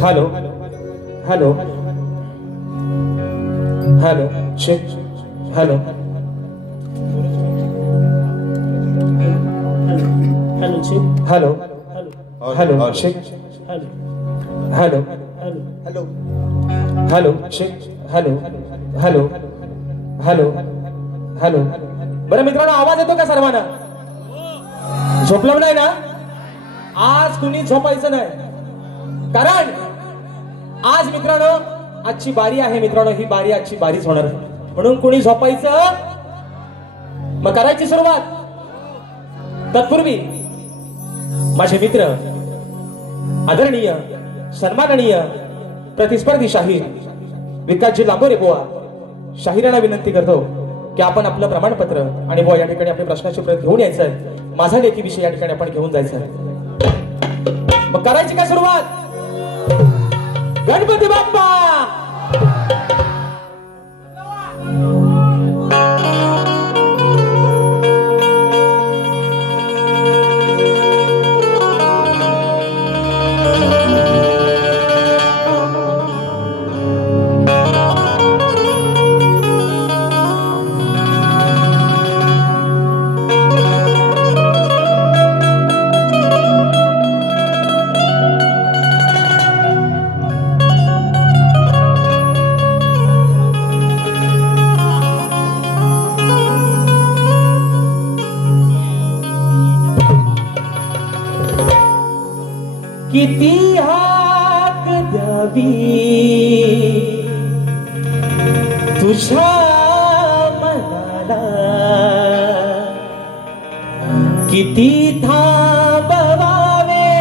Hello hello hello check hello hello check hello hello check hello hello hello hello check hello hello hello hello बरं मित्रांनो आवाज येतो का सर्वांना? झोपलं नाही ना? आज कुणी झोपायचं नाही, कारण आज मित्रांनो आजची बारी आहे. मित्रांनो ही बारी आजची बारीच होणार आहे, म्हणून कुणी झोपायचं? मग करायची सुरुवात. तत्पूर्वी माझे मित्र आदरणीय सन्माननीय प्रतिस्पर्धी शाहीर विकासजी लागोरे बुवा शाहिराला विनंती करतो की आपण आपलं प्रमाणपत्र आणि बुवा या ठिकाणी आपल्या प्रश्नाची प्रत घेऊन यायचं. माझा लेखी विषय या ठिकाणी आपण घेऊन जायचं. मग करायची काय सुरुवात? गणपती बाप्पा किती हाक द्यावी तुझ्या मनाला, किती थांबवावे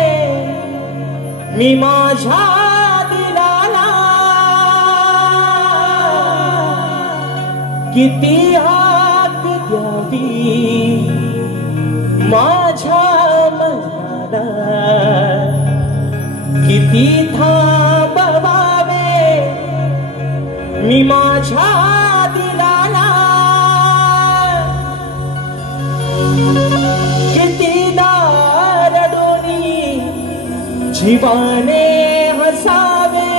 मी माझ्या दिलाला, किती हाक द्यावी माझ्या मनाला, किती थांबवावे मी माझ्या दिलाला, किती दारडोनी जीवाने हसावे,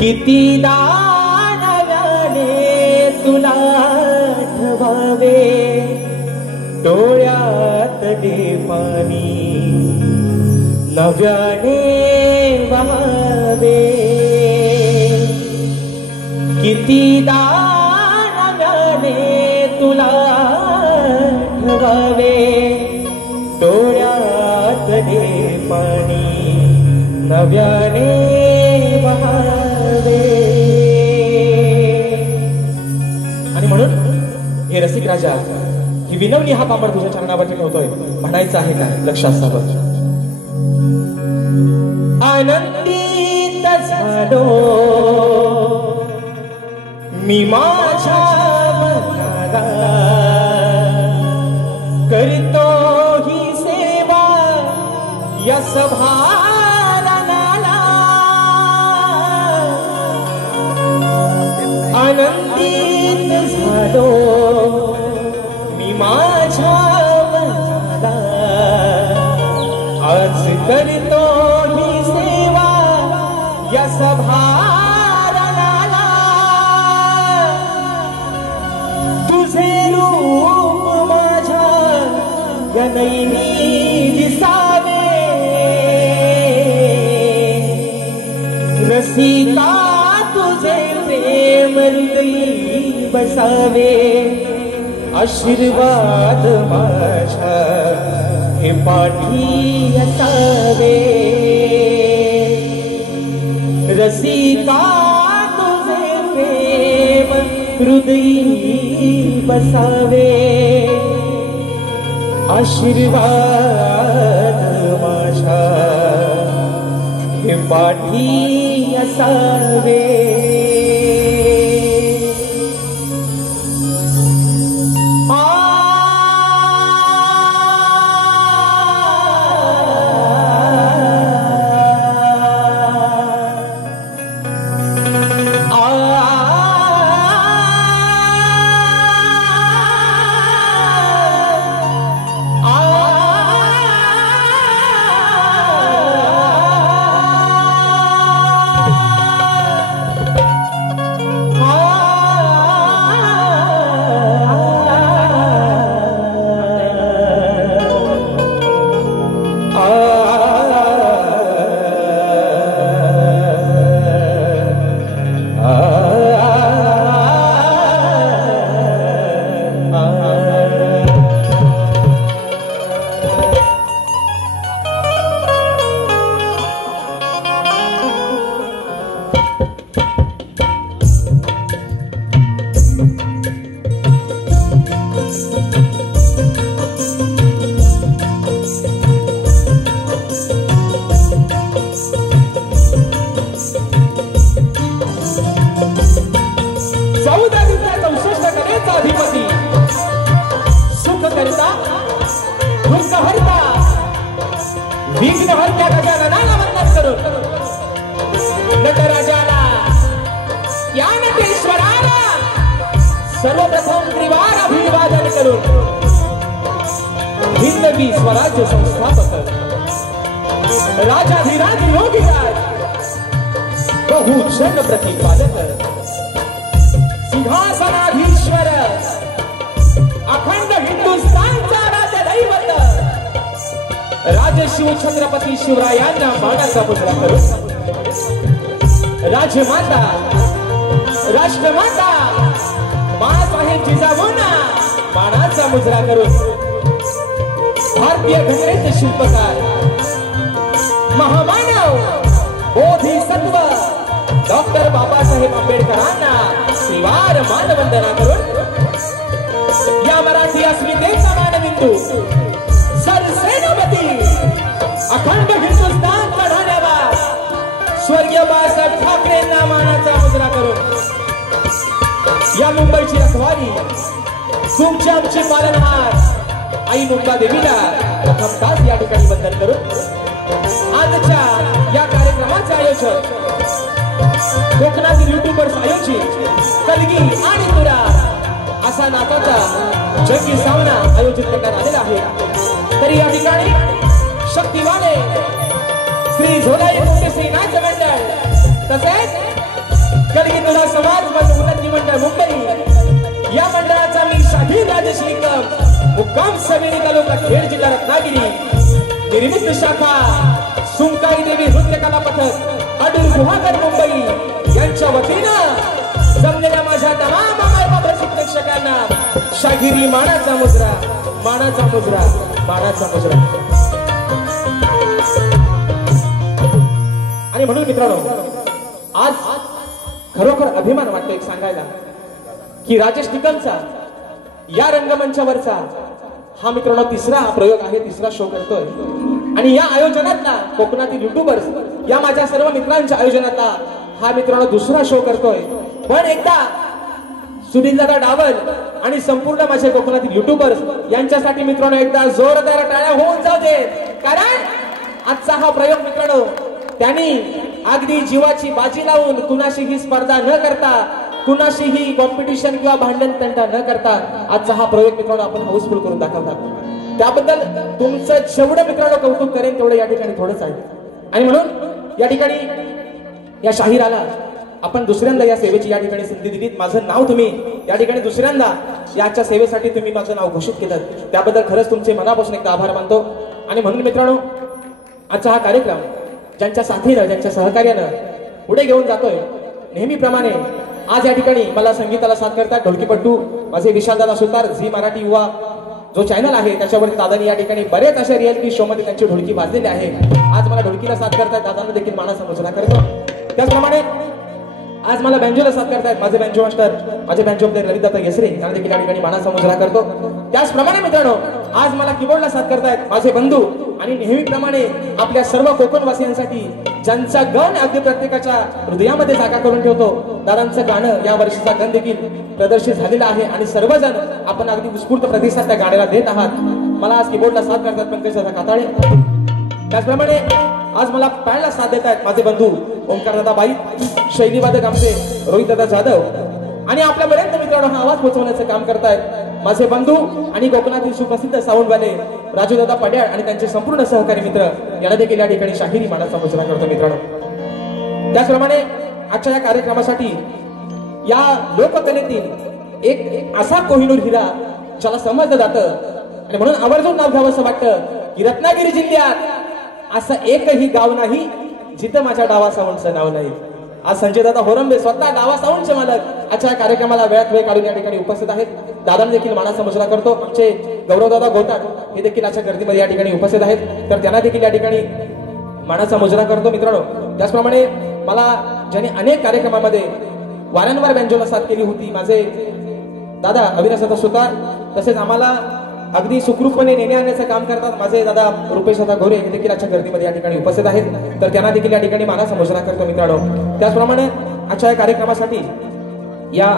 किती नव्याने तुला ठवावे, डोळ्यात पाणी नव्याने वाहावे, कितीदा नव्याने तुला ठवावे, डोळ्यात पाणी नव्याने वाहावे. आणि म्हणून हे रसिक राजा ही विनवणी हा पामर तुझ्या चरणावरती ठेवतोय. म्हणायचं आहे काय? लक्ष असावं. आनंदित झालो मी माझ्या मनाला, करतो ही सेवा या सभारणाला, आनंदित झालो माझ्या मनाला, आज करतो ही सेवा या सभारणाला, तुझे रूप माझ्या या नयनी दिसावे, रसिका तुझे प्रेम हृदयी बसावे, आशीर्वाद माझ्या हे पाठी असावे, रसिका तुझे प्रेम हृदयी बसावे, आशीर्वाद माझ्या हे पाठी असावे. हिंदवी स्वराज्य संस्थापक राजाधिराज योगीराज बहुजन प्रतिपादक सिंहासनाधीश्वर अखंड हिंदुस्थानचा राजदैवत राजशिव छत्रपती शिवरायांना मानाचा मुजरा करून राजमाता राष्ट्रमाता मासाहेब जिजाऊंना मानाचा मुजरा करून भारतीय घटनेचे शिल्पकार महामानव बोधिसत्व डॉक्टर बाबासाहेब आंबेडकरांना श्रीवार मानवंदना करून या मराठी अस्मितेचा मानबिंदू सरसेनापती अखंड हिंदुस्थान चढवण्याला स्वर्गीय बाळासाहेब ठाकरेंना मानाचा मुजरा करून या मुंबईची रखवाली तुमची आमची पालनहार आई मुंबा देवीला प्रथम तास या ठिकाणी वंदन करून आजच्या या कार्यक्रमाचे आयोजक कोकणातील युट्यूबर्स आयोजित कलगी आणि तुरा असा नाचाचा जंगी सामना आयोजित करण्यात आलेला आहे। तरी या ठिकाणी शक्तिवाले श्री झोलाई मुंबई नाच मंडळ तसेच कलगी तुरा समाज उन्नती मंडळ मुंबई या मंडळाचा मी शाहीर राजश्री मुक्काम समिती तालुका खेड जिल्हा रत्नागिरी निर्मित शाखा सुंकाई देवी नृत्य कला पथक अडूर गुहागर मुंबई यांच्या वतीनं जमलेल्या माझ्या तमाम मायबाप प्रेक्षकांना शाहिरी मानाचा मुजरा मानाचा मुजरा मानाचा मुजरा। आणि म्हणून मित्रांनो आज खरोखर अभिमान वाटतो एक सांगायला की राजेश टिकलचा या रंगमंचावरचा हा मित्रांनो तिसरा प्रयोग आहे, तिसरा शो करतोय आणि या आयोजनातला कोकणातील युट्यूबर्स या माझ्या सर्व मित्रांच्या आयोजनातला हा मित्रांनो दुसरा शो करतोय। पण एकदा सुनीलदादा डावल आणि संपूर्ण माझे कोकणातील युट्यूबर्स यांच्यासाठी मित्रांनो एकदा जोरदार टाळ्या होऊन जाऊ दे, कारण आजचा हा प्रयोग मित्रांनो त्यांनी अगदी जीवाची बाजी लावून कुणाशीही स्पर्धा न करता कुणाशीही कॉम्पिटिशन किंवा भांडण तंटा न करता आजचा हा प्रयोग मित्रांनो आपण हाऊसफुल करून दाखवतात। त्याबद्दल तुमचं जेवढं मित्रांनो कौतुक करेन तेवढं या ठिकाणी थोडंच आहे। आणि म्हणून या ठिकाणी या शाहिराला आपण दुसऱ्यांदा या सेवेची या ठिकाणी संधी दिलीत। माझं नाव तुम्ही या ठिकाणी दुसऱ्यांदा याच्या सेवेसाठी तुम्ही माझं नाव घोषित केलं, त्याबद्दल खरंच तुमचे मनापासून एकदा आभार मानतो। आणि म्हणून मित्रांनो आजचा हा कार्यक्रम ज्यांच्या साथीनं ज्यांच्या सहकार्यानं पुढे घेऊन जातोय नेहमीप्रमाणे आज या ठिकाणी मला संगीताला साथ करतात ढोलकीपट्टू माझे विशालदादा सुतार झी मराठी युवा जो चॅनल आहे त्याच्यावर दादानी या ठिकाणी बरेच अशा रियालिटी शो मध्ये त्यांची ढोलकी वाजलेली आहे। आज मला ढोलकीला साथ करतात, दादांना देखील मानाचा मुजरा करतो। त्याचप्रमाणे आज मला बँजोला साथ करतायत माझे बँजो मास्टर माझे बँजो प्लेयर रविदाता येसरे यांना देखील या ठिकाणी मानाचा मुजरा करतो। त्याचप्रमाणे मित्रांनो आज मला कीबोर्डला साथ करतायत माझे बंधू आणि नेहमीप्रमाणे आपल्या सर्व कोकणवासियांसाठी ज्यांचा गण अगदी प्रत्येकाच्या हृदयामध्ये जागा करून ठेवतो दादांचं गाणं या वर्षीचा गण देखील प्रदर्शित झालेला आहे आणि सर्वजण आपण अगदी उत्स्फूर्त प्रतिसाद त्या गाण्याला देत आहात। मला आज कीबोर्डला साथ करतात पंकजदादा काताळे, त्याचप्रमाणे आज मला पॅडला साथ देत आहेत माझे बंधू ओंकारदादा बाई, शैलीवादक आमचे रोहितदादा जाधव आणि आपल्यापर्यंत मित्रांनो हा आवाज पोहोचवण्याचं काम करतायत माझे बंधू आणि कोकणातील सुप्रसिद्ध साऊंडवाले राजूदादा पड्याळ आणि त्यांचे संपूर्ण सहकारी मित्र यांना देखील या ठिकाणी शाहिरी मानाचा मुजरा करतो मित्रांनो। त्याचप्रमाणे आजच्या या कार्यक्रमासाठी या लोककलेतील एक असा कोहिनूर हिरा ज्याला समजलं जातं आणि म्हणून आवर्जून नाव घ्यावं असं वाटतं की रत्नागिरी जिल्ह्यात असं एकही गाव नाही जिथं माझ्या डावा साऊंडचं नाव नाही। आज संजय दादा होरंबे स्वतः डावा साऊंडचे मालक आजच्या कार्यक्रमाला वेळात वेळ काढून या ठिकाणी उपस्थित आहेत। दादांनी देखील मानाचा मुजरा करतो। आमचे गौरवदादा गोटाक हे देखील आजच्या गर्दीमध्ये या ठिकाणी उपस्थित आहेत, तर त्यांना देखील या ठिकाणी मानाचा मुजरा करतो मित्रांनो। त्याचप्रमाणे मला ज्यांनी अनेक कार्यक्रमामध्ये वारंवार बँजोला साथ केली होती माझे दादा अविनाशदादा सुतार, तसेच आम्हाला अगदी सुखरूपपणे नेणे आणण्याचं काम करतात माझे दादा रुपेश दादा घोरे हे देखील आजच्या गर्दीमध्ये या ठिकाणी उपस्थित आहेत, तर त्यांना देखील या ठिकाणी मानाचा मुजरा करतो मित्रांनो। त्याचप्रमाणे आजच्या या कार्यक्रमासाठी या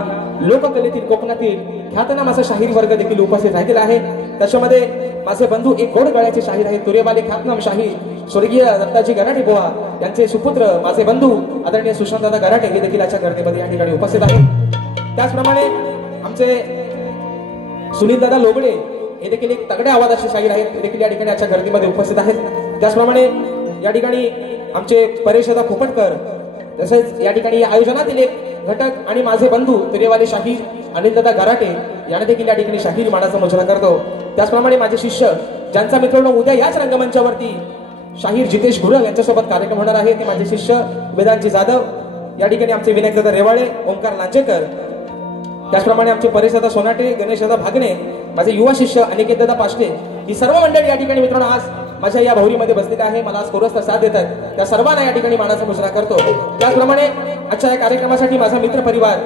लोककलेतील कोकणातील ख्यातनाम असा शाहीर वर्ग देखील उपस्थित राहिलेला आहे। त्याच्यामध्ये माझे बंधू एक गोड गळ्याचे शाहीर आहेत तुरेवाले ख्यातनाम शाहीर स्वर्गीय दत्ताजी गराटे बुवा यांचे सुपुत्र माझे बंधू आदरणीय सुशांतदादा गराटे हे देखील आजच्या गर्दीमध्ये या ठिकाणी उपस्थित आहेत। त्याचप्रमाणे आमचे सुनीलदादा लोबडे हे देखील एक तगड्या आवाजाचे शाहीर आहेत, ते देखील या ठिकाणी आजच्या गर्दीमध्ये उपस्थित आहेत. त्याचप्रमाणे या ठिकाणी आमचे परेशदा खोपटकर, तसेच या ठिकाणी आयोजनातील एक घटक आणि माझे बंधू तुरेवाले शाहीर अनिलदादा गराटे यांना देखील या ठिकाणी शाहीर मानाचा मुजरा करतो. त्याचप्रमाणे माझे शिष्य ज्यांचा मित्रांनो उद्या याच रंगमंचावरती शाहीर जितेश गुरव यांच्यासोबत कार्यक्रम होणार आहे, ते माझे शिष्य वेदांतजी जाधव, या ठिकाणी आमचे विनायकदादा रेवाळे, ओंकार लांजेकर, त्याचप्रमाणे आमचे परेशदादा सोनाटे, गणेशदादा भागणे, माझे युवा शिष्य अनिकेतदादा पाष्टे, ही सर्व मंडळी या ठिकाणी मित्रांनो आज माझ्या या भौरीमध्ये बसलेले आहे. मला आज कोरसचा साथ देतात, त्या सर्वांना या ठिकाणी मानाचा मुजरा करतो. त्याचप्रमाणे आजच्या या कार्यक्रमासाठी माझा मित्र परिवार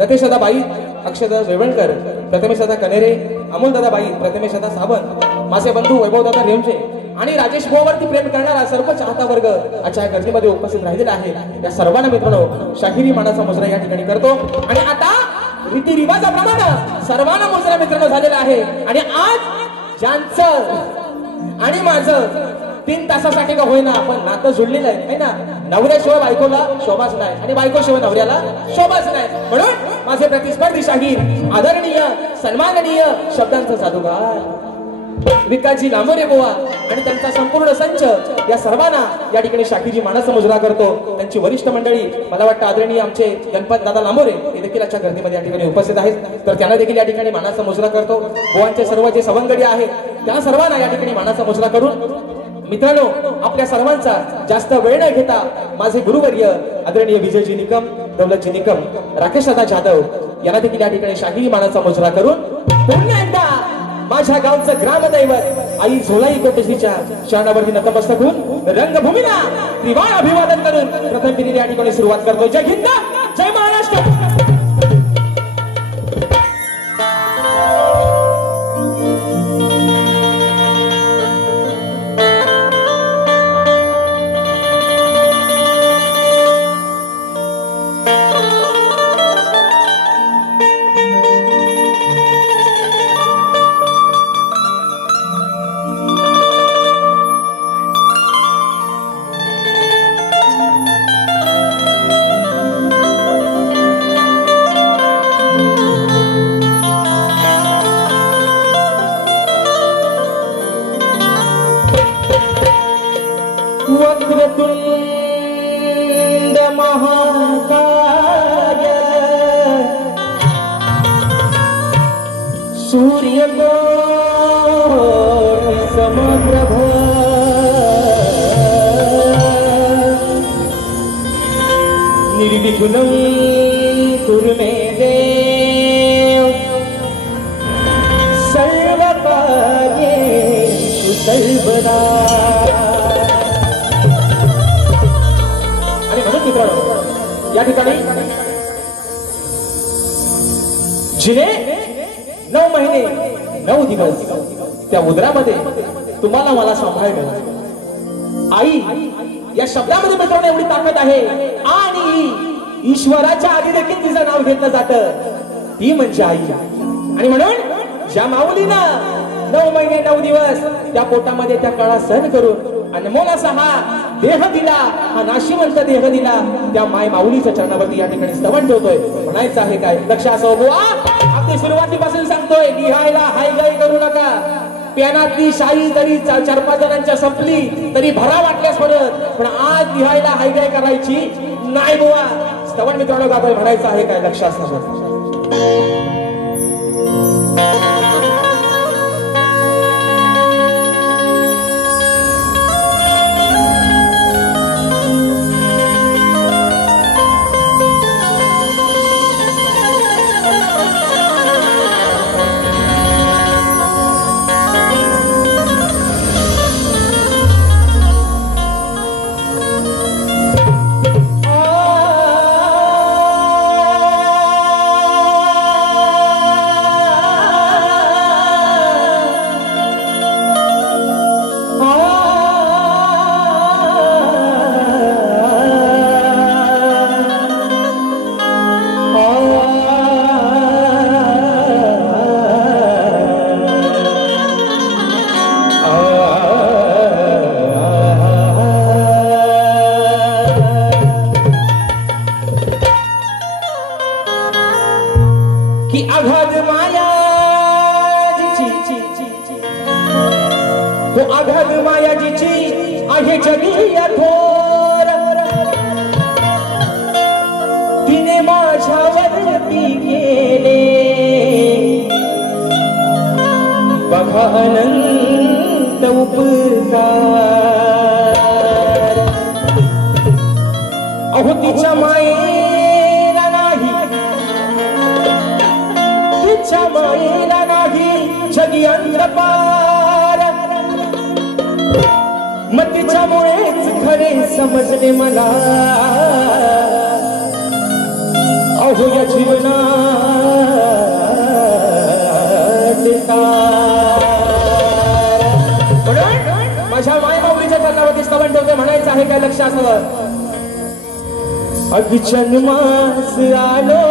रतेशदादा बाई, अक्षयदादा जेवणकर, प्रथमेशदादा कनेरे, अमोलदादा बाई, प्रथमेशदादा सावंत, माझे बंधू वैभवदादा रेमचे आणि राजेश भाऊवरती प्रेम करणारा सर्व चाहता वर्ग आजच्या या गर्दीमध्ये उपस्थित राहिलेला आहे. या सर्वांना मित्रांनो शाहिरी मानाचा मुजरा या ठिकाणी करतो. आणि आता रीतिरिवाजाप्रमाणे सर्वांना मुजरा मित्रांनो झालेला आहे. आणि आज ज्यांचं आणि माझं 3 तासासाठी का होईना पण नातं जुळलेलं आहे ना, नवऱ्याशिवाय बायकोला शोभाच नाही आणि बायकोशिवाय नवऱ्याला शोभाच नाही. म्हणून माझे प्रतिस्पर्धी शाहीर, आदरणीय सन्माननीय शब्दांचा जादूगार विकासजी लांबोरे बुवा आणि त्यांचा संपूर्ण संच या सर्वांना या ठिकाणी शाहीरी मानाचा मुजरा करतो. त्यांची वरिष्ठ मंडळी, मला वाटतं आदरणीय आमचे गणपत दादा लांबोरे हे देखील आजच्या गर्दीमध्ये या ठिकाणी उपस्थित आहेत, तर त्यांना देखील या ठिकाणी मानाचा मुजरा करतो. बुवांचे सर्व जे सवंगडी आहेत त्या सर्वांना या ठिकाणी मानाचा मुजरा करून मित्रांनो आपल्या सर्वांचा जास्त वेळ न घेता माझे गुरुवर्य आदरणीय विजयजी निकम, दौलतजी निकम, राकेशदादा जाधव यांना देखील या ठिकाणी शाहीरी मानाचा मुजरा करून पुन्हा एकदा माझ्या गावचं ग्रामदैवत आई झोलाई कोटेशीच्या शरणावरती नतमस्तक होऊन रंगभूमीला त्रिवार अभिवादन करून प्रथम पिढीने या ठिकाणी सुरुवात करतो. जय हिंद, जय महाराष्ट्र. वक्रतुंड महाकाय सूर्यकोटि समप्रभ निर्विघ्नं कुरु मे देव सर्वकार्येषु सर्वदा. या ठिकाणी जिने 9 महिने 9 दिवस त्या उदरामध्ये तुम्हाला मला सांभाळलं. आई या शब्दामध्ये मित्रांनो एवढी ताकद आहे आणि ईश्वराच्या आधी देखील तिचं नाव घेतलं जातं, ती म्हणजे आई. आणि म्हणून ज्या माऊलीनं 9 महिने 9 दिवस त्या पोटामध्ये त्या काळा सहन करून अनमोल असा हा देह दिला, हा नाशिवंत देह दिला, त्या माय माऊलीच्या चरणावरती या ठिकाणी स्तवन ठेवतोय. म्हणायचं आहे काय लक्ष असं बुवा, आपली सुरुवातीपासून सांगतोय लिहायला हायगाई करू नका. पेनातली शाई जरी 4-5 जणांच्या संपली तरी भरा वाटल्यास परत, पण आज लिहायला हायगाई करायची नाही बुवा. स्तवन मित्रांनो गातोय, म्हणायचं आहे काय लक्ष असं. जगी थोर तिने माझ्यावरती केले बघा अनंत उपकार अहो तिच्या मायेला नाही तिच्या मायेला नाही जगी अंधकार मग तिच्यामुळेच खरे समजले मला अहो या जीवनात माझ्या मायबाऊलीच्या चरणावरती स्तवन ठेवते म्हणायचं आहे काय लक्ष असावं अगजन्मास आलो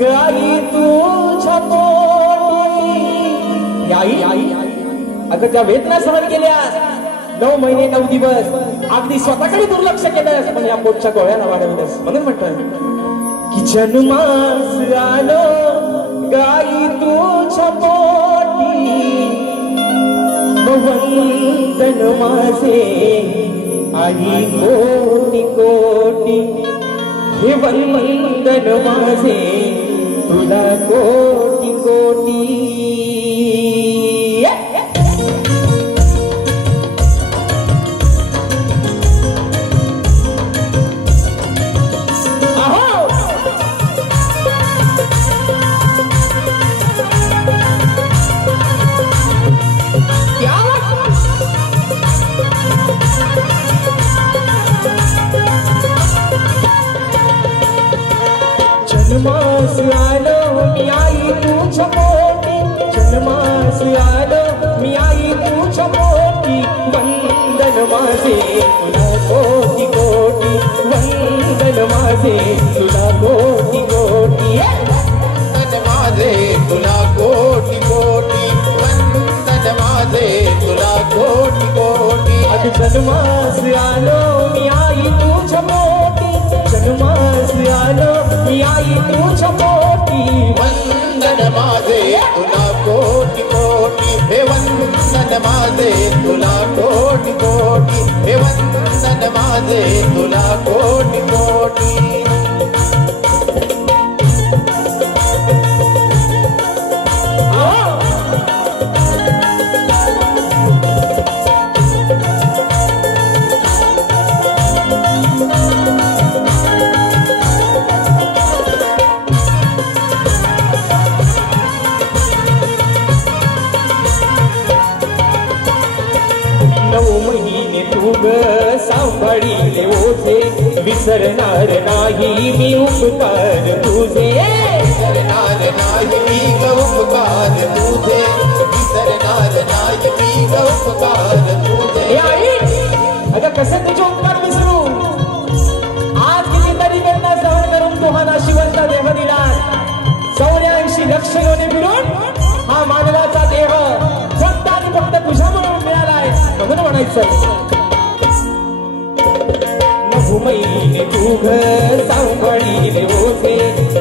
गाई तुझ्या पोटी आई आई अगं त्या वेदना सहन केल्या 9 महिने 9 दिवस अगदी स्वतःकडे दुर्लक्ष केलंस पण या पोटच्या गोळ्याला वाढवलंस म्हणून म्हणतात की जन्मास आलो गाई तुझ्या पोटी वंदन माझे आई कोटी कोटी हे वंदन माझे तुला कोटी कोटी जन्मास आलो मी आई तुझ्या पोटी जन्मास आलो मी आई तुझ्या पोटी वंदन माझे तुला कोटी कोटी वंदन माझे तुला कोटी कोटी वंदन माझे तुला कोटी कोटी वंदन माझे तुला कोटी कोटी अग जन्मास आलो मी आई तुझ्या पोटी जन्मास आलो मी आई तुझ्या पोटी वंदन माझे तुला कोटी कोटी हे वंदन माझे तुला कोटी कोटी हे वंदन माझे तुला कोटी कोटी सांभाळीले ओझे विसरणार नाही मी उपकार तुझे विसरणार नाही मी उपकार तुझे विसरणार नाही मी उपकार तुझे आई अगं कसे तुझे उपकार विसरू आज कितीतरी वेदना सहन करून तू हा नाशिवंत देह दिला 84 लक्ष योनी फिरून हा मानवाचा देह फक्त आणि फक्त तुझ्यामुळे मिळालाय म्हणून म्हणायचं महिने तुघ सांभाळीले ओझे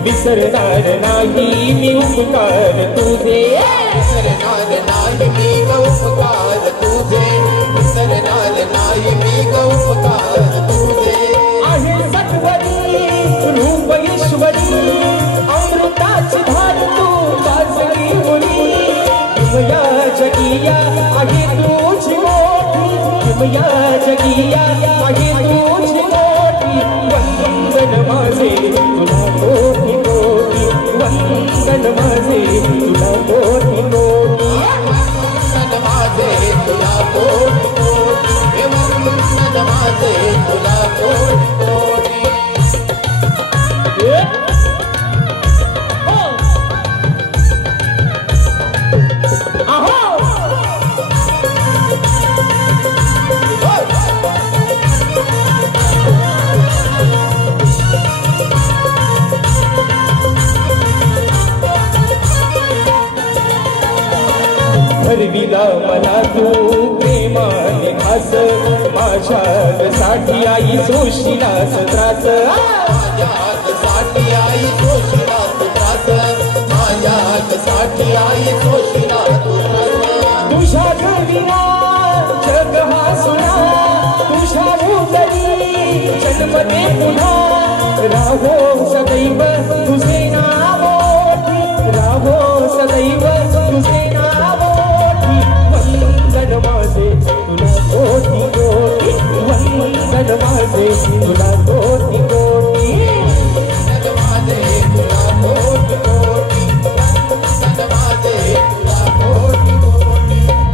विसरणार नाही मी उपकार तुझे विसरणार नाही मी उपकार तुझे विसरणार नाही मी उपकार तुझे आहे सत्वरी रूप ईश्वरी अमृताची धार तू दासरी मुली किमया जगिया आहे तुझी मोठी किमया जगिया आहे तुझी वंदन माझे तुला कोटी कोटी वंदन माझे तुला कोटी कोटी वंदन माझे तुला कोटी कोटी हे वंदन माझे तुला कोटी कोटी ठरविला मला तू प्रेमाने खास माझ्यासाठी आई सोशिलास त्रास माझ्यासाठी आई सोशिलास त्रास माझ्यासाठी आई सोशिलास त्रास तुझ्या घरीला जग हा सुना पुन्हा राहो सदैव तुझे नावोठी राहो सदैव तुझे नावोठी वंदन माझे तुला कोटी कोटी वंदन माझे तुला कोटी कोटी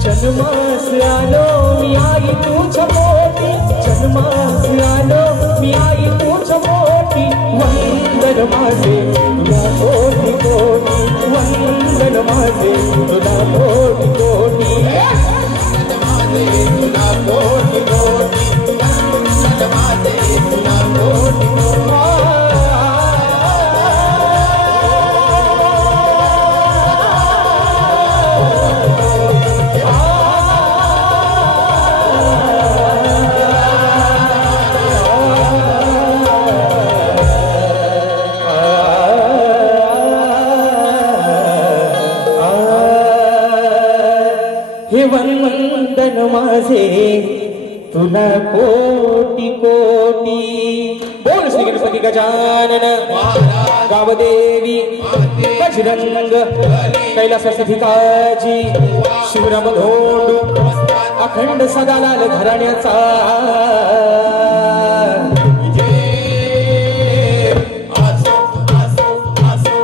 जन्मास आलो मी आई तुझ्या पोटी जन्मास आलो मी आई तुझ्या पोटी वंदन माझे तुला कोटी कोटी वंदन माझे तुला कोटी कोटी तुला कोटी कोटी वंदन माझे तुला कोटी वंदन माझे तुला कोटी कोटी बोल श्री गणपती गजानन गावदेवी बजरंग कैलासाधिकाजी शिवराम धोंडू अखंड सदालाल घराण्याचा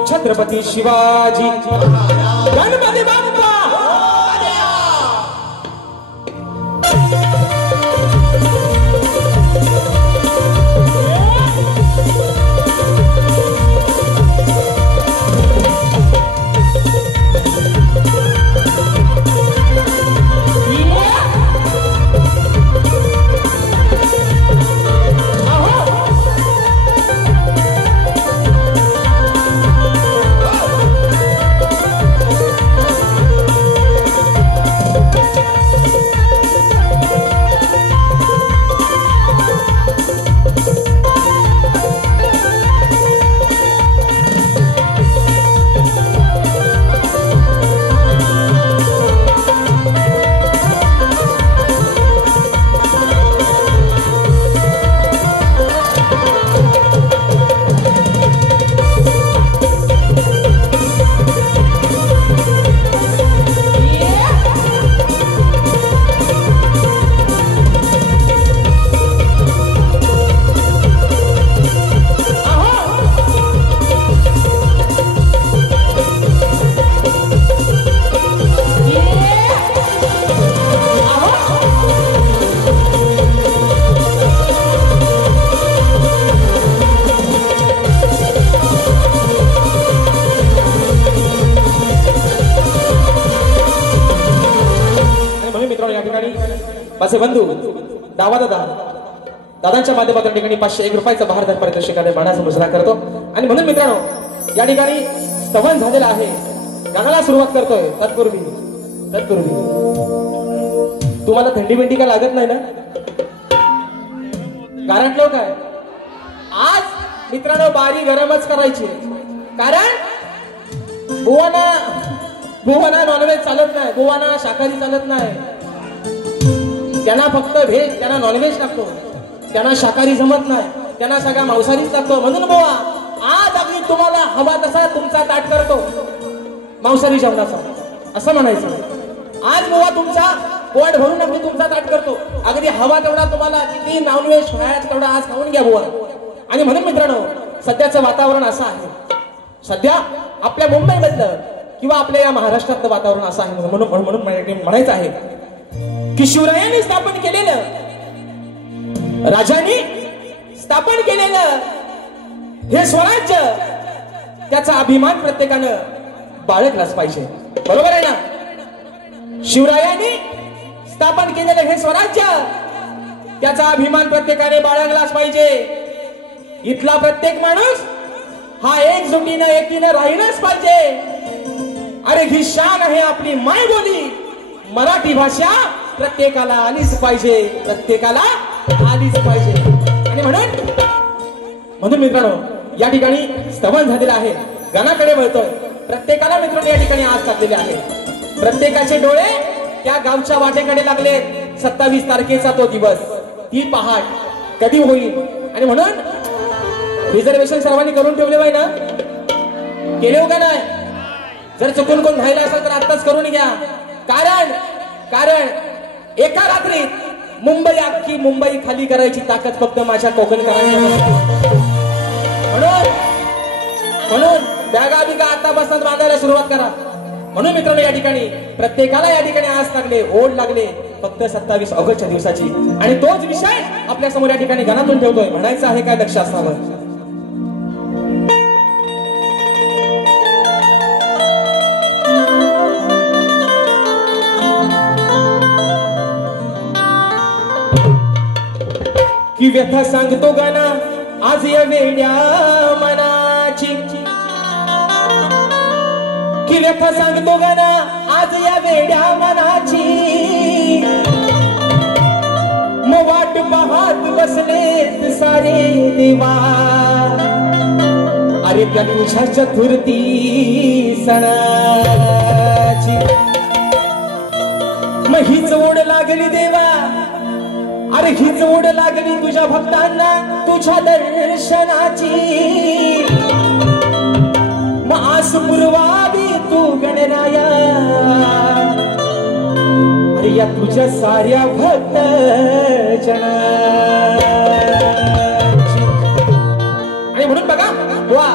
छत्रपती शिवाजी गणपती बाप्पा माझे बंधू डावा दादांच्या माध्यमातून ठिकाणी 501 रुपयाचा बहारदार पारितोषिकाने मानाचा मुजरा करतो आणि म्हणून मित्रांनो या ठिकाणी स्तवन झालेला आहे गाण्याला सुरुवात करतोय तत्पूर्वी तुम्हाला थंडी बिंडी का लागत नाही ना कारण काय आज मित्रांनो बारी गरमच करायची कारण बुवाना नॉनव्हेज चालत नाही बुवाना शाकाहारी चालत नाही त्यांना फक्त व्हेज त्यांना नॉनव्हेज लागतो त्यांना शाकाहारी जमत नाही त्यांना सगळा मांसाहारीच लागतो म्हणून बुवा आज अगदी तुम्हाला हवा तसा तुमचा ताट करतो मांसाहारी जेवणाचा असं म्हणायचं आज बुवा तुमचा पोट भरून अगदी तुमचा ताट करतो अगदी हवा तेवढा तुम्हाला किती नॉनव्हेज खायचं तेवढा आज खाऊन घ्या बुवा आणि म्हणून मित्रांनो सध्याचं वातावरण असं आहे सध्या आपल्या मुंबईमधलं किंवा आपल्या या महाराष्ट्रातलं वातावरण असं आहे म्हणून म्हणायचं आहे की शिवरायांनी स्थापन केलेलं राजांनी स्थापन केलेलं हे स्वराज्य त्याचा अभिमान प्रत्येकानं बाळगलाच पाहिजे बरोबर आहे ना शिवरायांनी स्थापन केलेलं हे स्वराज्य त्याचा अभिमान प्रत्येकाने बाळगलाच पाहिजे इथला प्रत्येक माणूस हा एकजुटीनं एकटीनं राहिलाच पाहिजे अरे ही शान आहे आपली मायबोली मराठी भाषा प्रत्येकाला आलीच पाहिजे आणि म्हणून मित्रांनो या ठिकाणी स्तवन झालेलं आहे गाण्याकडे वळतोय प्रत्येकाला मित्रांनो या ठिकाणी आज टाकलेले आहे प्रत्येकाचे डोळे त्या गावच्या वाटेकडे लागले 27 तारखेचा तो दिवस ती पहाट कधी होईल आणि म्हणून रिझर्वेशन सर्वांनी करून ठेवले पाहिजे ना? केले हो का नाही? जर चुकून कोण राहिला असेल तर आत्ताच करून घ्या. कारण एका रात्रीत मुंबई अख्खी मुंबई खाली करायची ताकद फक्त माझ्या कोकणकरांच्या म्हणून बॅगा बिगा आतापासून बांधायला सुरुवात करा. म्हणून मित्रांनो, या ठिकाणी प्रत्येकाला या ठिकाणी आस लागले, ओढ लागले फक्त 27 ऑगस्टच्या दिवसाची. आणि तोच विषय आपल्या समोर या ठिकाणी गाण्यातून ठेवतोय. म्हणायचं आहे काय लक्ष असावं. की व्यथा सांगतो गाना आज या वेड्या मनाची, की व्यथा सांगतो गाना आज या वेड्या मनाची. मग वाट पाहत बसलेत सारे देवा, अरे त्या तुझ्या चतुर्थी सणाची. मग हीच ओढ लागली देवा, अरे हीच ओढ लागली तुझ्या भक्तांना तुझ्या दर्शनाची. मग आस पुरवावी तू गणराया, अरे या तुझ्या साऱ्या भक्त जनाची. आणि म्हणून बघा बुवा,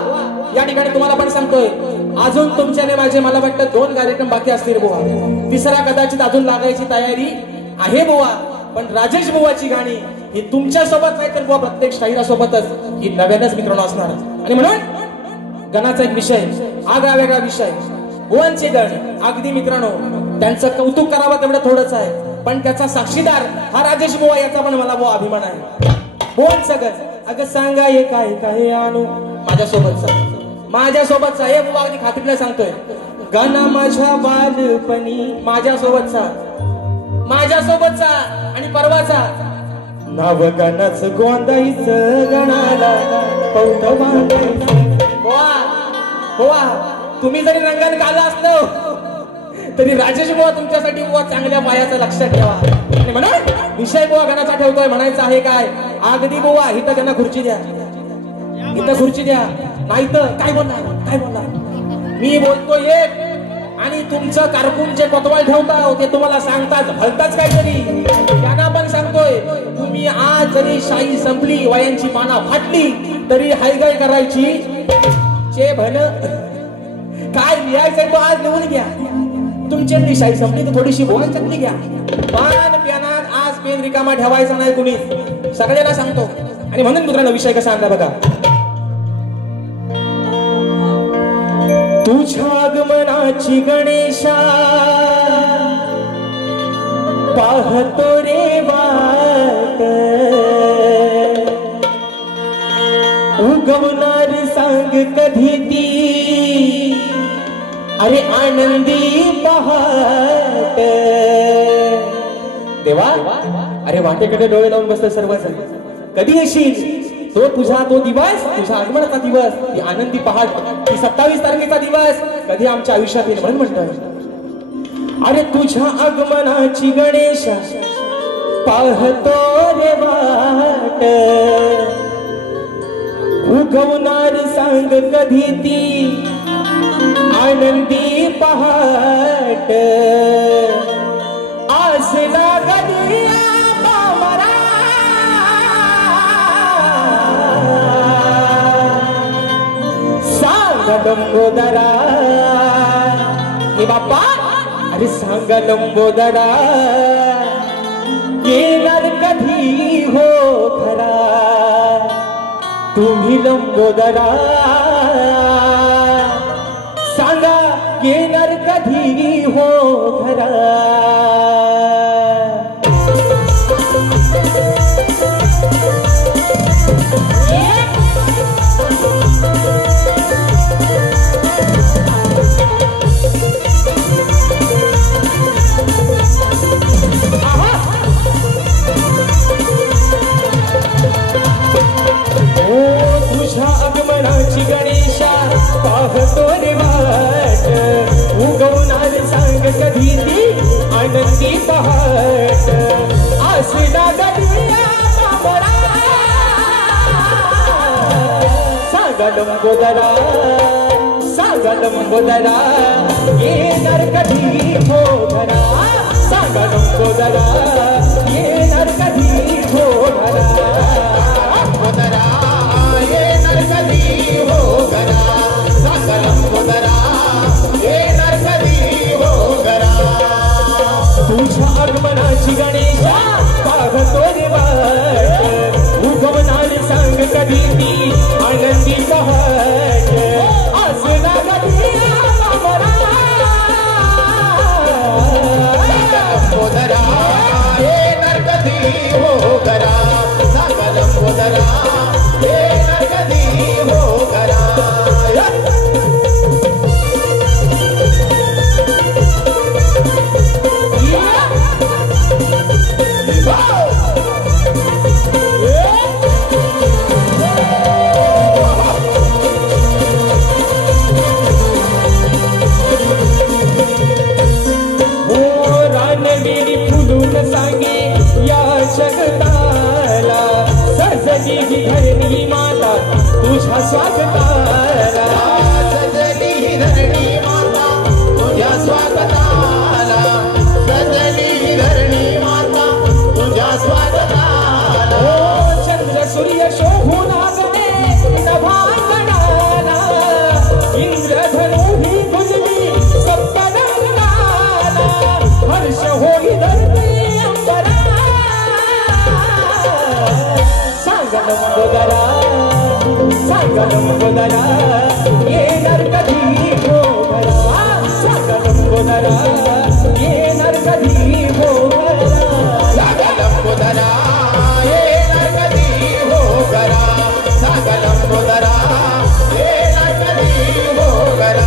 या ठिकाणी तुम्हाला पण सांगतोय, अजून तुमच्याने माझे मला वाटतं 2 कार्यक्रम बाकी असतील बुवा. तिसरा कदाचित अजून लागायची तयारी आहे बुवा. पण राजेश बुवाची गाणी ही तुमच्या सोबत नाही तर बुवा प्रत्येक शाहिरासोबतच ही नव्यानच मित्रांनो असणार. आणि म्हणून गणाचा एक विषय, आगळा वेगळा विषय, बुवांचे गण. अगदी मित्रांनो, त्यांचं कौतुक करावं तेवढं थोडंच आहे, पण त्याचा साक्षीदार हा राजेश बुवा, याचा पण मला बुवा अभिमान आहे. बुवांचं गण. अगं सांगा हे काय काय आणू माझ्यासोबतचा हे बुवा अगदी खात्रीने सांगतोय. गाणं माझ्या बालपणी माझ्यासोबतचा आणि परवाचा. नाव गाण्याचं गोंदाईचं गणाला कौत बांधायचं. बुवा तुम्ही जरी रंगाने गाला असलो तरी राजेश बुवा तुमच्यासाठी बुवा चांगल्या पायाचं लक्षात ठेवा. आणि म्हणून विषय बुवा गणाचा ठेवतोय. म्हणायचं आहे काय, अगदी बुवा इथं त्यांना खुर्ची द्या, इथं खुर्ची द्या, नाही तर काय बोलणार मी बोलतोय एक आणि तुमचं कारकून जे कोतवाल ठेवता ते तुम्हाला सांगतात भलताच काहीतरी. त्यांना पण सांगतोय, तुम्ही आज जरी शाही संपली, वयांची माना फाटली तरी हायगाय करायची चे भन. काय लिहायचंय तो आज लिहून घ्या. तुमची शाही संपली तर थोडीशी बोलायची चटणी घ्या. पान प्यानात आज पेन रिकामा ठेवायचा नाही कुणी, सगळ्यांना सांगतो. आणि म्हणून मित्रांनो विषय कसा आणला बघा. तुझ्या आगमनाची गणेशा पाहतो रे वाट, उगवणार सांग कधी ती, अरे आनंदी पहाट. देवा अरे वाटेकडे डोळे लावून बसतो सर्वजण. कधी येशील तो दिवस, तुझ्या आगमनाचा दिवस, ती आनंदी पहाट, ती 27 तारखेचा दिवस कधी आमच्या आयुष्यात येईल. म्हणून म्हणतो, अरे तुझ्या आगमनाची गणेशा पाहतो रे वाट, उगवणार सांग कधी ती आनंदी पहाट. आस लागली पामरा, सांग लंबोदरा, हे बाप्पा अरे सांग लंबोदरा, येणार कधी हो खरा तुम्ही लंबोदरा. सांगा येणार कधी हो खरा. तुझ्या आगमनाची लंबोदरा सांगा लंबोदरा येणार कधी हो घरा सांगा लंबोदरा येणार कधी हो घरा लंबोदरा येणार कधी हो घरा सांगा लंबोदरा येणार कधी हो घरा तुझ्या आगमनाची गणेशा पाहतो रे वाट उगमनाने सांग कधी ती आनंदी पहाट आज ना कधी लंबोदरा येणार कधी हो घरा सांगा लंबोदरा येणार कधी हो घरा सांगे या जगताला सजली ही धरणी माता तुझ्या स्वागताला सजली ही धरणी माता तुझ्या स्वागताला सजली ही धरणी माता तुझ्या स्वागताला ओ चंद्र सूर्य शोभू लागले नभांगणाला इंद्रधनु ही गुजली सप्तरंगाला हर्ष होई धरणी लंबोदरा सांगा लंबोदरा येणार कधी हो घरा सांगा लंबोदरा येणार कधी हो घरा सांगा लंबोदरा येणार कधी हो घरा सांगा लंबोदरा येणार कधी हो घरा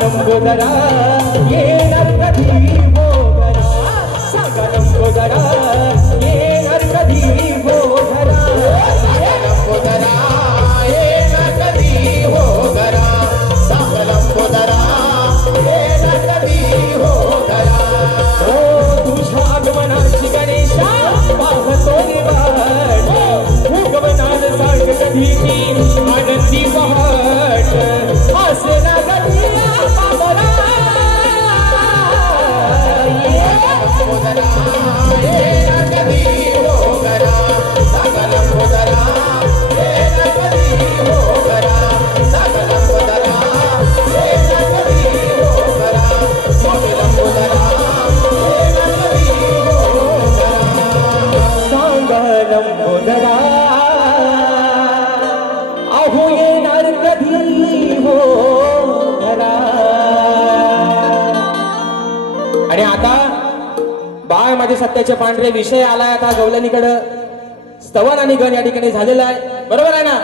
लंबोदरा येणार कधी हो घरा सांगा लंबोदरा येणार कधी हो घरा लंबोदरा येणार कधी हो घरा सांगा लंबोदरा येणार कधी हो घरा ओ तुझ्या आगमनाची गणेशा पाहतो रे वाट उगमनाने सांग कधी ती आनंदी पहाट असना कधी लंबोदरा येणार कधी हो घरा सांगा लंबोदरा येणार कधी हो घरा सांगा लंबोदरा येणार कधी हो घरा सांगा लंबोदरा येणार कधी हो घरा सांगा लंबोदरा अहो येणार कधी हो घरा आणि आता बाळ माझे सत्याचे पांढरे विषय आलाय आता गवलनीकडं स्तवन आणि गण या ठिकाणी झालेला आहे बरोबर आहे ना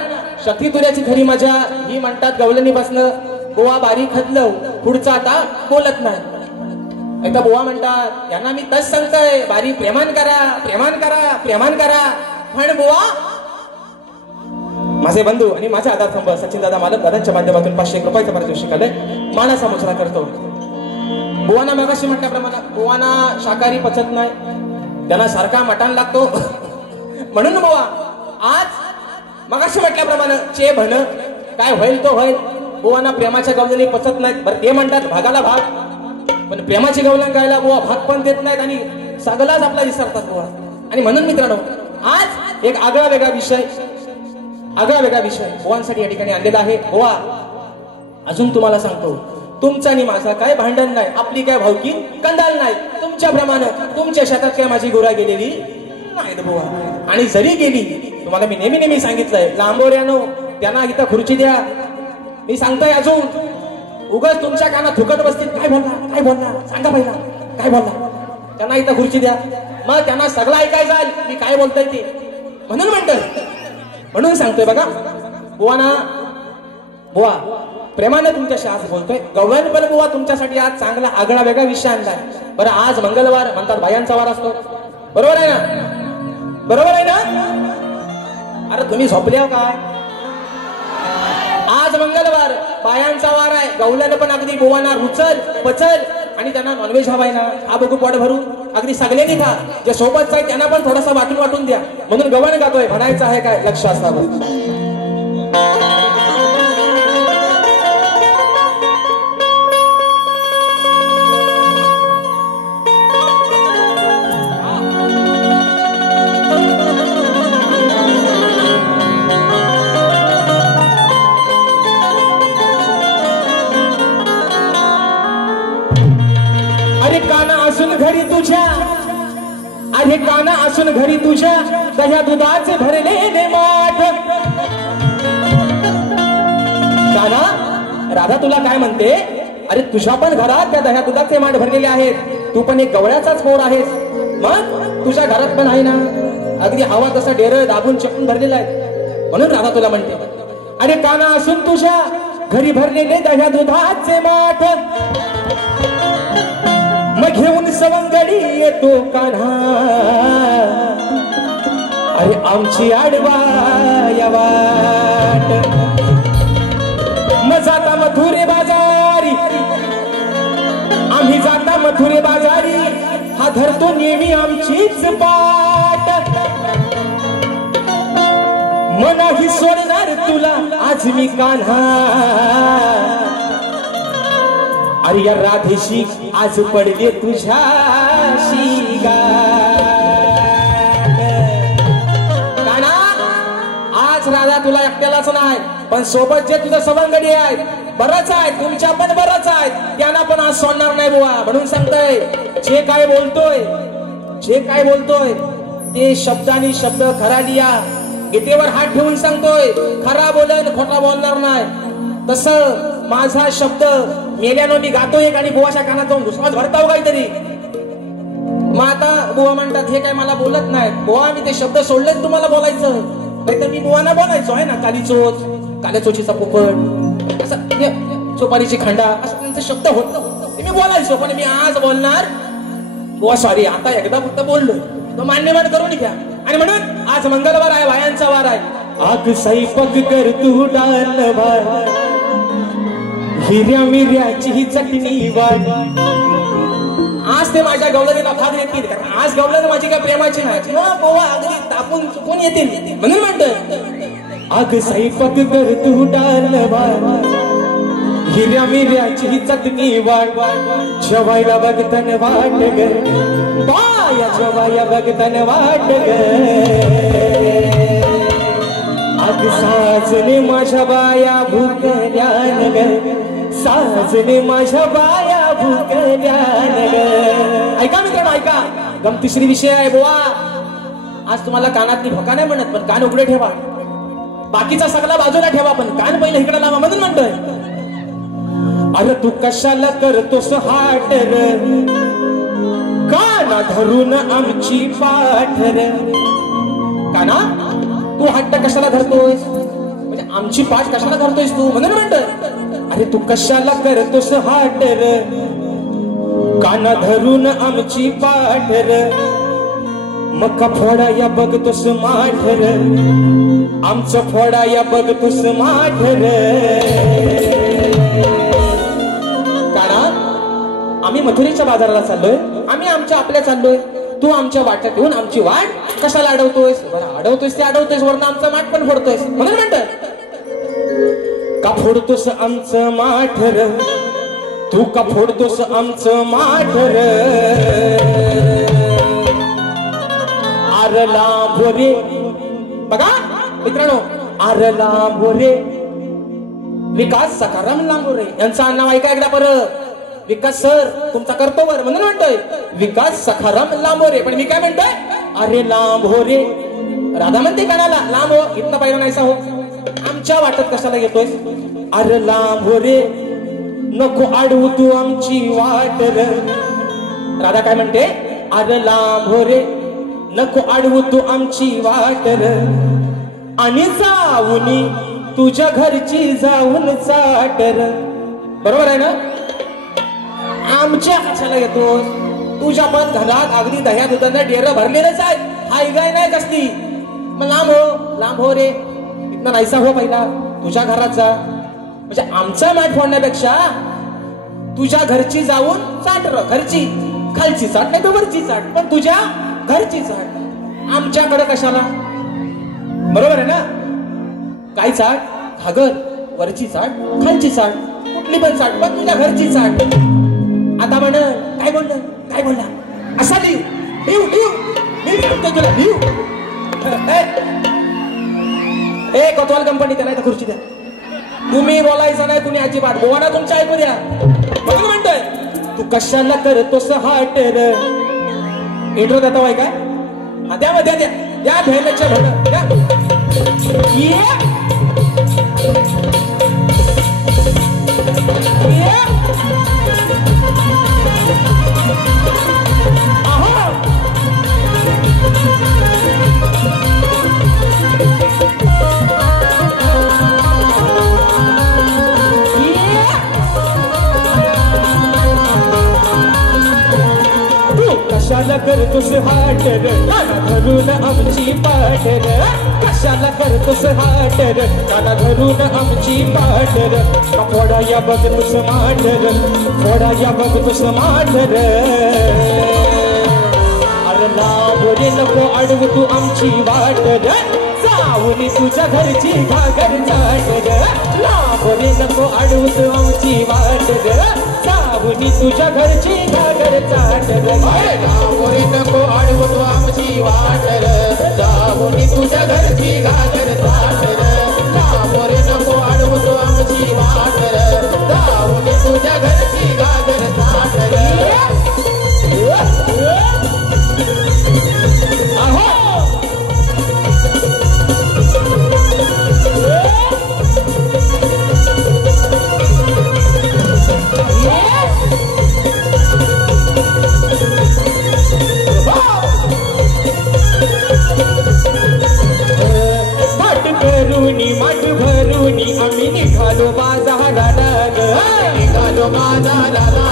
शक्ती तुऱ्याची खरी मजा ही म्हणतात गवलनीपासनं बुवा बारीक खदलव पुढचा आता बोलत नाही एकदा बुवा म्हणतात यांना मी तस सांगतोय बारी प्रेमान करा प्रेमान करा प्रेमान करा पण बुवा माझे बंधू आणि माझा आधार स्तंभ सचिन दादा मालक दादांच्या माध्यमातून 500 रुपयाचा पारितोषिक आले मानाचा मुजरा करतो बुवाना मगाशी म्हटल्याप्रमाणे बुवाना शाकाहारी पचत नाही त्यांना सारखा मटण लागतो म्हणून बुवा आज मगाशी म्हटल्याप्रमाणे चे भण काय होईल तो होईल बुवाना प्रेमाच्या गवलनी पचत नाहीत बरं ते म्हणतात भागाला भाग पण प्रेमाची गवलन गायला बुवा भाग पण देत नाहीत आणि सगळाच आपला विसरतात बुवा आणि म्हणून मित्रांनो आज एक आगळा वेगळा विषय आगळा वेगळा विषय बुवांसाठी या ठिकाणी आणलेला आहे. बुवा, अजून तुम्हाला सांगतो, तुमचा आणि माझा काय भांडण नाही, आपली काय भावकी कंदाल नाही. तुमच्याप्रमाणे तुमच्या शेतात काय माझी गोरा गेलेली नाही बुवा. आणि जरी गेली, तुम्हाला मी नेहमी सांगितलंय, लांबोऱ्यानो त्यांना इथं खुर्ची द्या. मी सांगतोय अजून, उगाच तुमच्या कानात थुकत बसतील, काय बोलला सांगा पहिला, काय बोलला. त्यांना इथं खुर्ची द्या, मग त्यांना सगळं ऐकायचं मी काय बोलतोय ते. म्हणून सांगतोय बघा बुवाना, बुवा प्रेमाने तुमच्याशी आज बोलतोय. गवळण पण बुवा तुमच्यासाठी आज चांगला आगळा वेगळा विषय आणलाय. बरं, आज मंगळवार म्हणतात, बायांचा वार असतो, बरोबर आहे ना? बरोबर आहे ना? अरे तुम्ही झोपले हो काय? आज मंगळवार, बायांचा वार आहे. गवळण पण अगदी बुवाना रुचल पचल, आणि त्यांना नॉनव्हेज हवाय ना, हा बघू पोट भरून अगदी सगळ्यांनी खा. जे सोबतच आहे त्यांना पण थोडासा वाटून द्या. म्हणून गवळण गातोय, म्हणायचं आहे काय, लक्ष असावं. अरे काना असून घरी तुझ्या दह्या दुधाचे भरलेले माठ. काना, राधा तुला काय म्हणते, अरे तुझ्या पण घरात त्या दह्या दुधाचे माठ भरलेले आहेत. तू पण एक गवळ्याचाच पोर आहेस, मग तुझ्या घरात पण आहे ना अगदी हवा तसा डेर दाबून चपून भरलेला आहे. म्हणून राधा तुला म्हणते, अरे काना असून तुझ्या घरी भरलेले दह्या दुधाचे माठ, मग घेऊन सवंगडी येतो कान्हा. अरे आमची आडवा वाट, मग जाता मथुरे बाजारी, आम्ही जाता मथुरे बाजारी, हा धरतो नेहमी आमचीच पाट. मनाही सोडणार तुला आज मी कान्हा. अरे या राधेशी आज पडले तुझ्याशी गाठ. कान्हा, आज राधा तुला एकट्यालाच नाही, पण सोबत जे तुझं सवंगडी आहेत बरंच आहेत, तुमच्या पण बरंच आहेत, त्यांना पण आज सोडणार नाही बुवा. म्हणून सांगतोय, जे काय बोलतोय ते शब्दानी शब्द खरा लिया. गीतेवर हात ठेवून सांगतोय, खरा बोलन खोटा बोलणार नाही. तसं माझा शब्द मेल्यानं मी गातोय आणि बुवाच्या कानात जाऊन दुसराच भरताव काहीतरी. मग आता बुवा म्हणतात, हे काय मला बोलत नाही. बुवा, मी ते शब्द सोडलेच तुम्हाला बोलायचं, नाही तर मी बुवाना बोलायचो आहे ना, कालीचोच, काल्या चोचीचा पोपट, असं चोपारीची खंडा, असं त्यांचे शब्द होत ते मी बोलायचो. पण मी आज बोलणार बुवा, सॉरी, आता एकदा फक्त बोललो, तो मान्यमान करून घ्या. आणि म्हणून आज मंगळवार आहे, बायांचा वार आहे. आग स्वयंपाक कर तू डाल भार, हिऱ्या मिऱ्याची ही चटणी वाढ. आज ते माझ्या गवळणीला भाग येतील, कारण आज गवळण माझी काय प्रेमाची नाही, बोवा अगदी तापून चुकून येतील. म्हणून म्हणत, आग स्वयंपाक कर तू डाल भार, हिऱ्या मिऱ्याची ही चटणी वाढ. जेवायला बघतन वाट ग बाया, जेवाया बघतन वाट ग. आग साजले माझ्या बाया भुकल्यान ग, साजले माझ्या बाया भुकल्यान ग. ऐका मित्रांनो, ऐका, गमतीश्री विषय आहे बुवा. आज तुम्हाला कानातली भोका नाही म्हणत, पण कान उघडे ठेवा. बाकीचा सगळा बाजूला ठेवा, पण कान पहिले इकडे लावा. म्हणून म्हणतोय, अरे तू कशाला करतोस हाट र, काना धरून आमची पाठ र. काना, तू हट्ट कशाला धरतोयस, म्हणजे आमची पाठ कशाला धरतोयस तू. म्हणून म्हणतोय, अरे तू कशाला करतोस हाट र, काना धरून आमची पाठ र. मका फोडाया बघतोस माठ र, आमचं फोडाया बघतोस माठ र. आम्ही मथुरेच्या बाजाराला चाललोय, आम्ही आपल्या चाललोय, तू आमच्या वाट्यात येऊन आमची वाट कशाला अडवतोयस. बरं, अडवतोयस ते अडवतोयस, वरनं आमचा माठ पण फोडतोयस. म्हणून म्हणत, का फोडतोस आमचं माठ र, तू का फोडतोस आमचं माठ र. आरला भोरे, बघा मित्रांनो, अरे लांबोरे विकास सखाराम लांबोरे यांचं नाव ऐका एकदा परत विकास सर तुमचा करतो वर म्हणून म्हणतोय विकास सखाराम लांबोरे पण मी काय म्हणतोय अरे लांबोरे राधा म्हणते कानाला लांब हो इथनं पाहिलं नाहीसा हो आमच्या वाटत कशाला येतोय अरे लांबोरे नको अडवू तू आमची वाट र राधा काय म्हणते अरे लांबोरे नको अडवू तू आमची वाट र आणि जाऊनी तुझ्या घरची जाऊन चाटर बरोबर आहे ना आमच्या कशाला येतो तुझ्या पण घरात अगदी दह्या दुधानं डेर भरलेलंच आहे हाय गाय नाही कसली मग लांब हो रे इथनं नाहीसा हो पहिला तुझ्या घराचा म्हणजे आमचा माठ फोडण्यापेक्षा तुझ्या घरची जाऊन चाटर घरची खालची चाट नाही तर वरची चाट पण तुझ्या घरची चाट आमच्याकडे कशाला बरोबर आहे ना काय चाट घागर वरची चाट खालची चाट कुठली पण चाट पण तुझ्या घरची चाट आता म्हण काय बोलला असा लिव मी सांगतो तुला लिव ए कोतवाल कंपनी त्या नाही तर खुर्ची द्या तुम्ही बोलायचं नाही तुम्ही अजिबात गोवाना तुमच्या ऐकू द्या बघून म्हणतोय तू कशाला करतोस हाट र इंट्रो देता वाय काय द्या मग द्या भेटच्या भेट द्या कशाला करतोस हाटर काना धरून आमची पाटर कशाला करतोस हाटर काना धरून आमची पाटर फोडा या बघतोस माटर फोडा या बघतोस माटर अरे लांबोरे नको अडवू तू आमची वाटर जाऊन तुझ्या घरची घागर चाटर लांबोरे नको अडवू तू आमची वाटर जाऊन तुझ्या घरची घागर चाटर लांबोरे नको अडवू तू आमची वाटर जाऊन तुझ्या घरची घागर चाटर लांबोरे नको अडवू तू आमची वाटर जाऊन तुझ्या घरची घागर चाटर माठ भरूनी आम्ही निघालो बाजाराला निघालो बाजाराला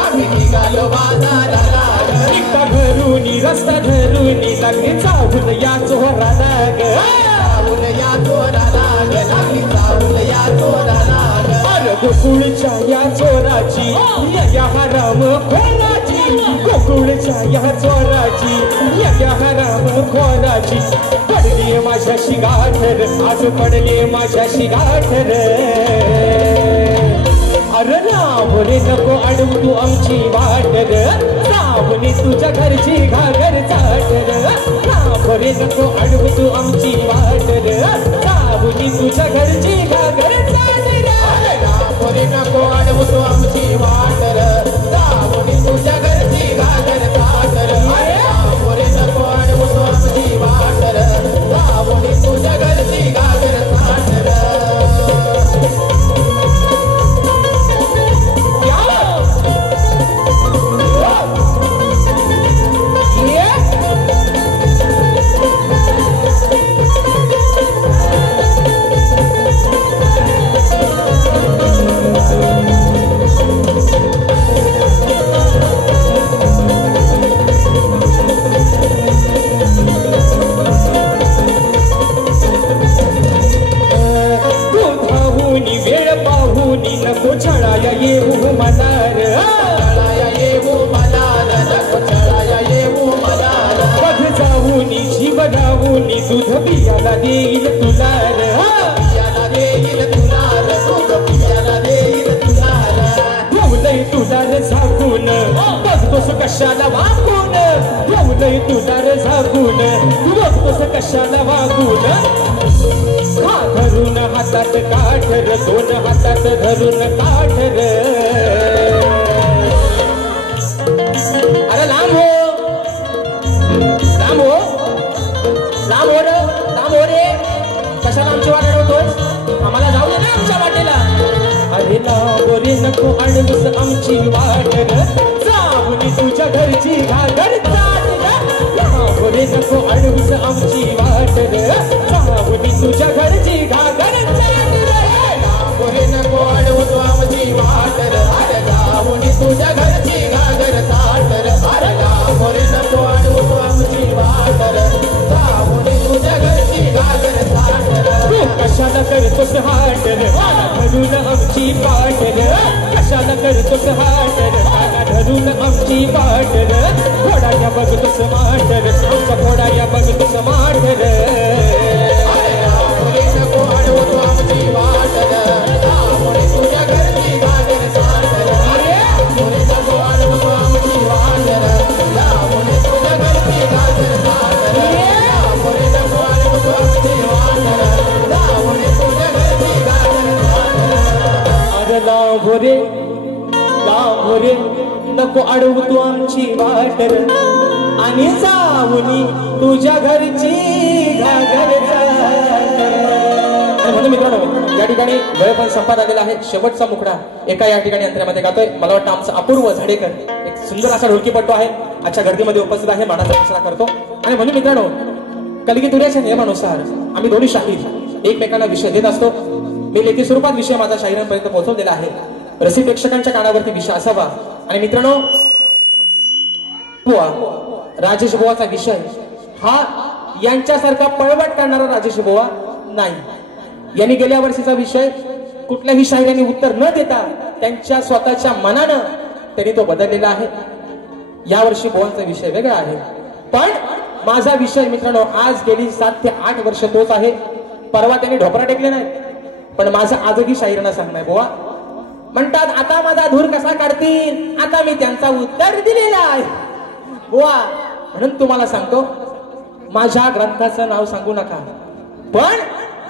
आम्ही निघालो बाजाराला निघता घरूनी रस्ता धरूनी लागली चावून या चोराला चावून या चोराला लागली चावून या चोराला अरे गोकुळच्या या चोराची या हराम खोराची गोकुळच्या या चोराची या हराम खोराची पडली माझ्याशी गाठर आज पडली माझ्याशी गाठर अरे लांबोरे नको अडवू तू आमची वाटर जाऊन तुझ्या घरची घागर चाटर लांबोरे नको अडवू तू आमची वाटर जाऊन तुझ्या घरची घागर चाटर लांबोरे नको अडवू तू आमची वाटर जाऊन तुझ्या घरची घागर चाटर लांबोरे नको अडवू तू आमची वाटर जाऊन तुझ्या घरची घागर चाटर नको छळाया येऊ मनार छळाया येऊ मनार नको छळाया येऊ मनार बघ जाऊनी जीव लावूनी दूध पियाला देईल तुलार पियाला देईल तुलार दूध पियाला देईल तुलार ठेवलंय तुलार झाकून बघतोस कशाला वागून ठेवलंय तुलार झाकून तू बघतोस कशाला वागून हातात काठर दोन हातात धरून काठर अरे लांब हो लांब हो लांब हो रे लांब हो रे कशाला आमची वाट अडवतोय आम्हाला जाऊ दे ना आमच्या वाटेला अरे लांब रे नको अडवूस आमची वाट जाऊन तुझ्या घरची घागर चाट लांब रे नको अडवूस आमची वाट जाऊन तुझ्या घरची घागर चाट लांब रे नको अडवूस आमची वाट अरे जाऊन तुझ्या घरची घागर चाट अरे लांब रे नको अडवूस आमची वाट जाऊन तुझ्या घरची घागर चाट कशाला करतोस हाट धरून आमची पाट कशाला करतोस हाट धरून आमची पाट घोडाया बघतोस माठ आमचा घोडाया बघतोस माठ अरे लांब रे नको अडवूस आमची वाट जाऊन तुझ्या घरची घागर चाट अरे लांब रे नको अडवूस आमची वाट जाऊन तुझ्या घरची घागर चाट लांब रे नको अडवूस आमची वाट जाऊन तुझ्या घरची घागर चाट अरे लांब रे नको अडवू तू आमची वाट आणि जाऊनी तुझ्या घरची घागर म्हणून मित्रांनो या ठिकाणी वेळ पण संपत आलेला आहे शेवटचा मुकडा एका या ठिकाणी अंतरामध्ये गातोय मला वाटतं आमचा अपूर्व झाडेकर एक सुंदर असा ढोलकीपट्टू आहे आजच्या गर्दीमध्ये उपस्थित आहे मानाचा दर्शना करतो आणि म्हणून मित्रांनो कलगीतुऱ्याच्या नियमानुसार आम्ही दोन्ही शाहीर एकमेकांना विषय देत असतो मी लेखी स्वरूपात विषय माझा शाहिरांपर्यंत पोहोचवलेला आहे रसिक प्रेक्षकांच्या कानावरती विषय असावा आणि मित्रांनो बुवा राजेश बुवाचा विषय हा यांच्यासारखा पळवट करणारा राजेश बुवा नाही यांनी गेल्या वर्षीचा विषय कुठल्याही शाहिरांनी उत्तर न देता त्यांच्या स्वतःच्या मनानं त्यांनी तो बदललेला आहे यावर्षी बुवांचा विषय वेगळा आहे पण माझा विषय मित्रांनो आज गेली 7 ते 8 वर्ष तोच आहे परवा त्यांनी ढोपरा टेकले नाही पण माझा आजही शाहिरांना सांगणार बुवा म्हणतात आता माझा धूर कसा काढतील आता मी त्यांचा उत्तर दिलेला आहे बुवा म्हणून तुम्हाला सांगतो माझ्या ग्रंथाचं नाव सांगू नका पण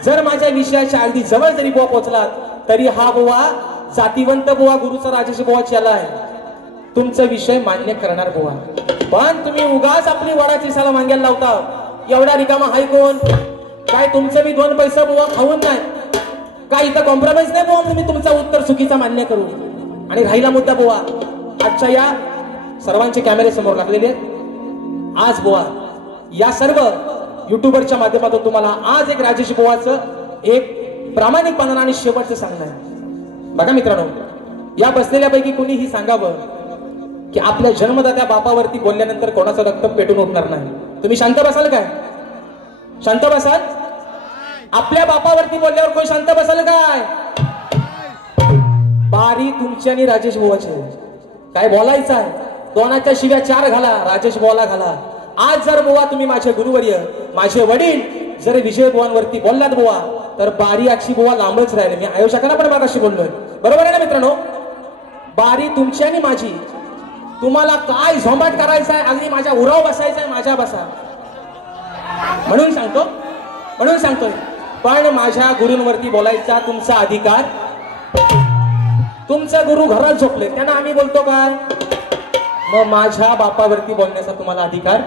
जर माझ्या विषयाच्या अगदी जवळ जरी बुवा पोहोचलात तरी हा बुवा जातीवंत बुवा गुरुचा राजेश बुवा चला आहे तुमचा विषय मान्य करणार बुवा पण तुम्ही उगाच आपली वडाची साला मांग्याला लावता एवढा रिकामा हाय कोण काय तुमचं मी 2 पैसे बुवा खाऊन नाही काय इथं कॉम्प्रोमाइज नाही बुवा मी तुमचं उत्तर चुकीचा मान्य करू आणि राहिला मुद्दा बुवा आजच्या या सर्वांचे कॅमेरे समोर लागलेले आहेत आज बुवा या सर्व युट्यूबरच्या माध्यमातून तुम्हाला आज एक राजेश बुवाचं एक प्रामाणिकपणाने आणि शेवटचं सांगणं आहे बघा मित्रांनो या बसलेल्यापैकी कुणीही सांगावं की आपल्या जन्मदात्या बापावरती बोलल्यानंतर कोणाचं रक्त पेटून उठणार नाही तुम्ही शांत बसाल काय शांत बसाल आपल्या बापावरती बोलल्यावर कोण शांत बसाल काय बारी तुमची आणि राजेश बुवाची काय बोलायचं आहे दोनाच्या शिव्या 4 घाला राजेश बुवाला घाला आज जर बुवा तुम्ही माझे गुरुवर्य माझे वडील जर विजय बुवांवरती बोललात बुवा तर बारी आजची बुवा लांबच राहिले मी आयोजकांना पण मागाशी बोललोय बरोबर आहे ना मित्रांनो बारी तुमची आणि माझी तुम्हाला काय झोंबाट करायचं आहे अगदी माझ्या उराव बसायचं आहे माझ्या बसा म्हणून सांगतोय पण माझ्या गुरूंवरती बोलायचा तुमचा अधिकार तुमचे गुरु घरात झोपले त्यांना आम्ही बोलतो काय मग माझ्या बापावरती बोलण्याचा तुम्हाला अधिकार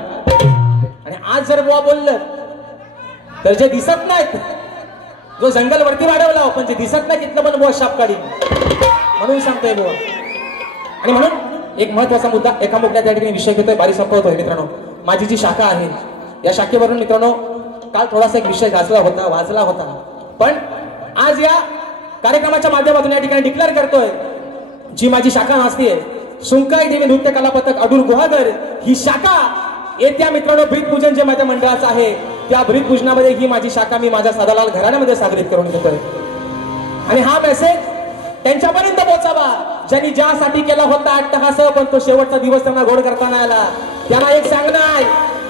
आणि आज जर बुवा बोललं तर जे दिसत नाहीत जो जंगल वरती वाढवला पण जे दिसत नाही तिथलं पण बुवा शाप काढी म्हणून सांगतोय बुवा आणि म्हणून एक महत्वाचा मुद्दा एका मुद्द्यात त्या ठिकाणी विषय घेतोय बारी संपवतोय मित्रांनो माझी जी शाखा आहे या शाखेवरून मित्रांनो काल थोडासा एक विषय वाचला होता पण आज या कार्यक्रमाच्या माध्यमातून या ठिकाणी डिक्लेअर करतोय जी माझी शाखा नाचते सुंकाई देवी नृत्य कला पथक अडूर गुहागर ही शाखा येत्या मित्रांनो ब्रीदपूजन जे माझ्या मंडळाचं आहे त्या ब्रीदपूजनामध्ये ही माझी शाखा मी माझ्या सदालाल घराण्यामध्ये साजरीत करून घेतोय आणि हा मेसेज त्यांच्यापर्यंत पोहोचावा ज्यांनी ज्यासाठी केला होता अट्टहास पण तो शेवटचा दिवस त्यांना गोड करताना आला त्यांना एक सांगणार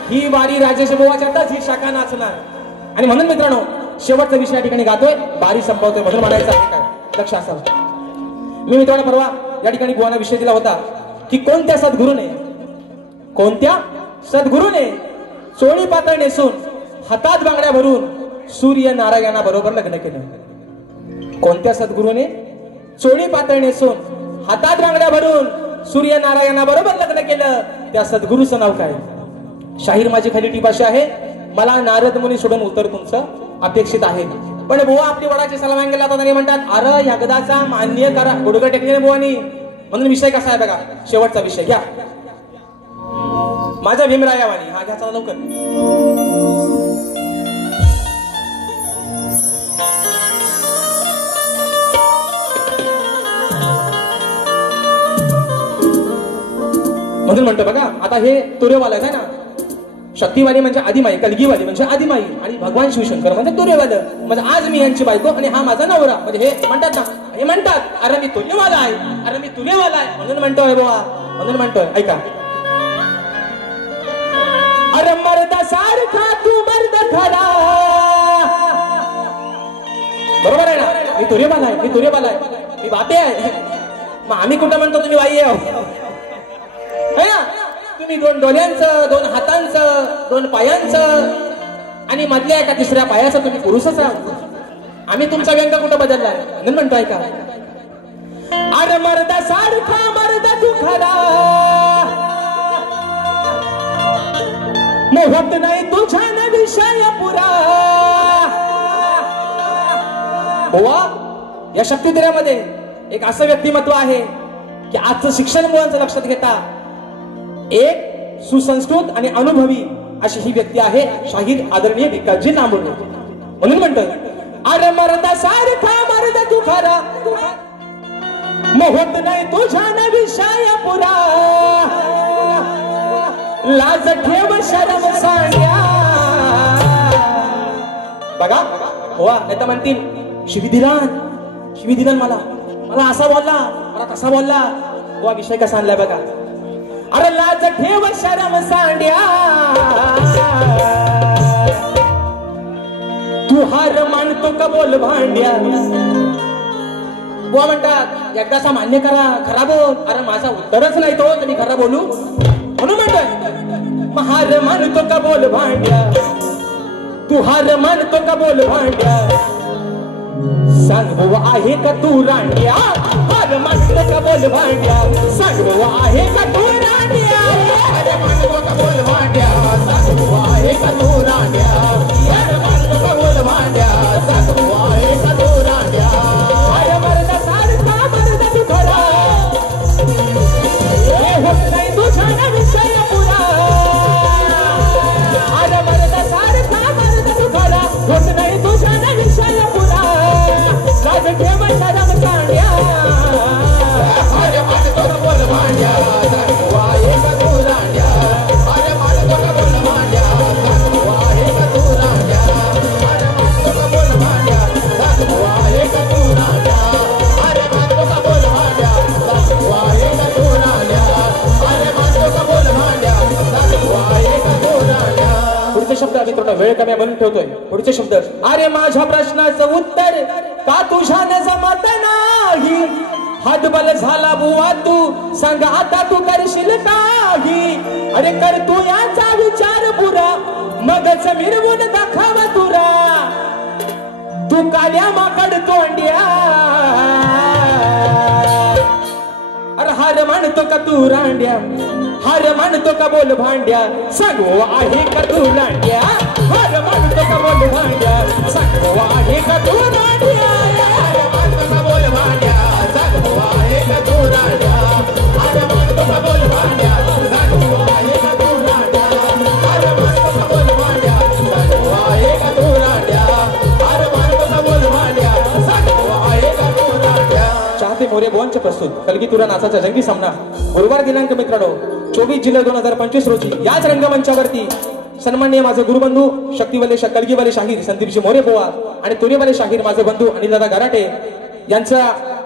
ही वारी राजेश बुवाच्यातच ही शाखा नाचणार आणि म्हणून मित्रांनो शेवटचा विषय या ठिकाणी गातोय बारी संपवतोय म्हणून म्हणायचं आहे काय लक्ष असावं मी मित्रांनो परवा या ठिकाणी बुवांना विषय दिला होता की कोणत्या सद्गुरूने चोळी पातळ नेसून हातात बांगड्या भरून सूर्य नारायणा बरोबर लग्न केलं कोणत्या सद्गुरूने चोळी पातळ नेसून हातात बांगड्या भरून सूर्यनारायणा बरोबर लग्न केलं, त्या सद्गुरूचं नाव काय? शाहीर माझी खाली टीप अशी आहे, मला नारद मुनी सोडून उत्तर तुमचं अपेक्षित आहे. पण बुवा आपली वडाची सलाम गेला तर म्हणतात, अरे यगदाचा मान्य करा, गुडघा टेकले बुवानी. म्हणून विषय कसा आहे बघा, शेवटचा विषय घ्या माझ्या भीमरायावाणी. हा घ्या चला लवकर. म्हणून म्हणतो बघा, आता हे तुरेवाला आहे ना, शक्तीवाली म्हणजे आदिमाई, कलगीवाली म्हणजे आदिमाई, आणि भगवान शिवशंकर म्हणजे तुरेवालं. म्हणजे आज मी यांची बायको आणि हा माझा नवरा. म्हणजे हे म्हणतात ना, हे म्हणतात अरे मी तुरेवाला आहे, अरे मी तुरेवाला आहे. म्हणून म्हणतोय बुवा, म्हणून म्हणतोय ऐका. अरे मर्दा सारखा तू मर्द खरा. बरोबर आहे ना, मी तुरेवाला आहे, मी तुरेवाला आहे, मी बाते आहे. मग आम्ही कुठं म्हणतो तुम्ही बाई आहे ना? तुम्ही दोन डोळ्यांचं, दोन हातांचं, दोन पायांचं आणि मधल्या एका तिसऱ्या पायाचं तुम्ही पुरुषच आहात. आम्ही तुमचा व्यंग कुठं बदललाय म्हणून म्हणतोय का. अरे मर्दा सारखा मर्दा तू खरा, मोहत नाही तुझ्या न विषय पुरा. बुवा या शक्तिधऱ्यामध्ये एक असं व्यक्तिमत्व आहे की आजचं शिक्षण मुलांचं लक्षात घेता एक सुसंस्कृत आणि अनुभवी अशी ही व्यक्ती आहे, शाहीर आदरणीय भिकाजी लांबोडे. म्हणून म्हणतोय, अरे मर्दा सारखा मर्दा तू खरा, मोहत नाही तुझ्या न विषय पुरा. लाज ठेव शरम सांड्या. बघा हो, नेता म्हणतील शिवी दिलन मला असा बोलला, मला तसा बोलला. हो विषय कसा आणलाय बघा. अरे लाज ठेव शरम सांड्या, तू हार मानतो का बोल भांड्या. बुवा म्हणतात एकदाचा मान्य करा, खरा बोल. अरे माझा उत्तरच नाही तो, तुम्ही खरा बोलू. म्हणून म्हणतोय हार मानतो का बोल भांड्या, तू हार मानतो का बोल भांड्या. सांग बुवा आहे का तू रांड्या, हार मानतो का बोल भांड्या. सांग बुवा आहे का तू रांड्या, हार मानतो का बोल भांड्या. सांग बुवा आहे का तू रांड्या, हार मानतो का बोल भांड्या. सांग बुवा आहे का तू रांड्या. अरे मर्दा सारखा मर्दा तू खरा, हे होत नाही तुझ्या न विषय पुरा. अरे मर्दा सारखा मर्दा तू खरा, होत नाही तुझ्या न विषय पुरा. लाज ठेव शरम सांड्या, अरे मानतो का बोल भांड्या. सांग बुवा आहे का तू रांड्या, अरे मानतो का बोल भांड्या. सांग बुवा आहे का तू रांड्या, अरे मानतो का बोल भांड्या. सांग बुवा आहे का तू रांड्या, अरे मानतो का बोल भांड्या. सांग बुवा आहे का तू रांड्या, अरे मानतो का बोल भांड्या. सांग बुवा आहे का तू रांड्या. पुढचे शब्द मित्रांनो वेळ कमी म्हणून ठेवतोय. पुढचे शब्द, अरे माझ्या प्रश्नाचं उत्तर का तुझ्यानं जमत नाही. हातबल झाला बुवा तू, सांग आता तू करशील काही. अरे कर तू याचा विचार पुरा, मगच मिरवून दाखव तुरा. तू काल्या माकड तोंड्या, अरे हार मानतो का तू रांड्या, हार मानतो का बोल भांड्या. सांगू आहे का तू रांड्या, हार मानतो का बोल भांड्या. सांगू आहे का तू रांड्या, हार मानतो का बोल भांड्या. सांगू आहे का तू रांड्या, हार मानतो का बोल भांड्या. सांगू आहे का तू रांड्या, हार मानतो का बोल भांड्या. सांगू आहे का तू रांड्या, हार मानतो का बोल भांड्या. सांगू आहे का तू रांड्या. चाहते मोरे बोंच प्रस्तुत कलगीतुरा नाचाचा जंगी सामना गुरुवार दिनांक मित्रांनो 24 जुलै 2025 रोजी याच रंगमंचावरती सन्माननीय माझे गुरुबंधू शक्तीवाले कलगीवाले शाहीर संदीपजी मोरे बुवा आणि तुरेवाले शाहीर माझे बंधू अनिल दादा गराटे यांचा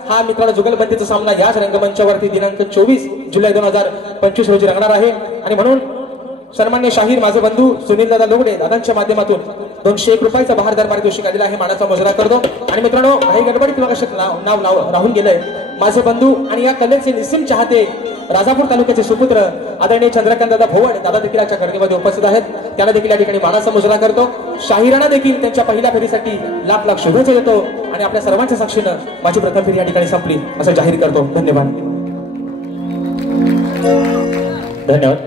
हा मित्रांनो जुगलबंदीचा सामना याच रंगमंचावरती दिनांक 24 जुलै 2025 रोजी रंगणार आहे. आणि म्हणून सन्माननीय शाहीर माझे बंधू सुनील दादा लोगडे दादांच्या माध्यमातून 201 रुपयाचा बहारदार पारितोषिक आलेला आहे, मानाचा मुजरा करतो. आणि मित्रांनो काही गडबड किंवा कशात नाव राहून गेलंय. माझे बंधू आणि या कलेचे निस्सीम चाहते राजापूर तालुक्याचे सुपुत्र आदरणीय चंद्रकांत दादा भोवड दादा देखील आजच्या गर्दीमध्ये उपस्थित आहेत. त्यांना देखील या ठिकाणी मानाचा मुजरा करतो. शाहिरांना देखील त्यांच्या पहिल्या फेरीसाठी लाख लाख शुभेच्छा देतो आणि आपल्या सर्वांच्या साक्षीनं माझी प्रथम फेरी या ठिकाणी संपली असं जाहीर करतो. धन्यवाद. धन्यवाद.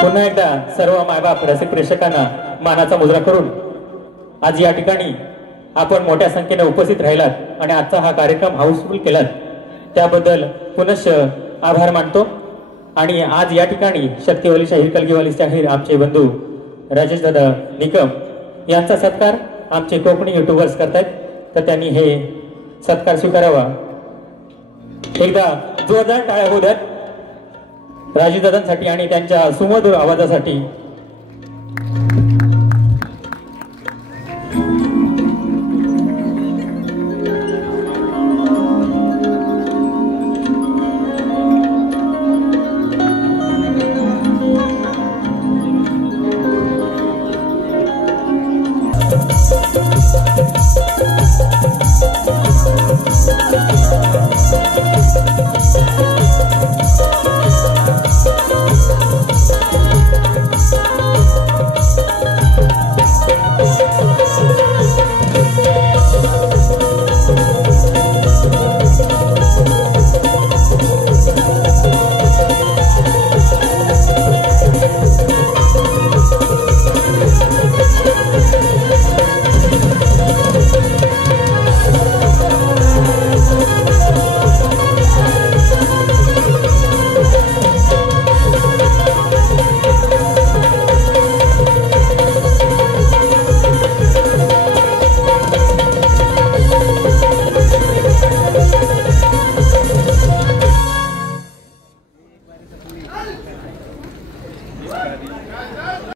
पुन्हा एकदा सर्व मायबाप रसिक प्रेक्षकांना मानाचा मुजरा करून आज या ठिकाणी आपण मोठ्या संख्येने उपस्थित राहिलात आणि आजचा हा कार्यक्रम हाऊसफुल केलात त्याबद्दल पुनश्च आभार मानतो. आणि आज या ठिकाणी शक्तिवाली शाहीर कलगीवाली शाहीर आमचे बंधू राजेश दादा निकम यांचा सत्कार आमचे कोकणी युट्यूबर्स करतायत, तर त्यांनी हे सत्कार स्वीकारावा. एकदा जोरदार टाळ्या होऊ द्यात राजेश दादांसाठी आणि त्यांच्या सुमधुर आवाजासाठी.